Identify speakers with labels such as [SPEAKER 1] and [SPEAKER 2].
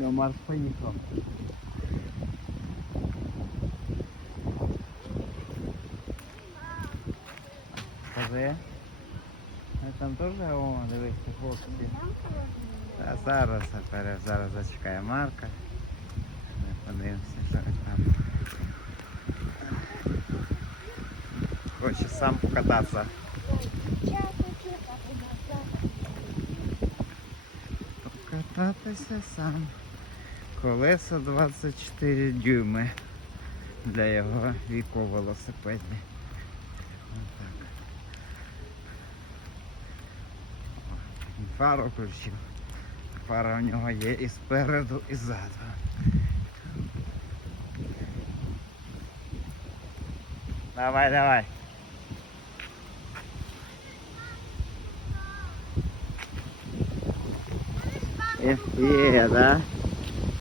[SPEAKER 1] Все, Марк поїхав. Скажи. А там теж о, дивися, хлопці. Та зараз, зараз, зараз зачекає Марка. Ми подивимося, що він там. Хоче сам покататися. Покататися сам. Колеса 24 дюйми для його віку велосипедні. Отак. О, Фару включив. Фара у нього є і спереду, і ззаду. Давай, давай. Є, є, да?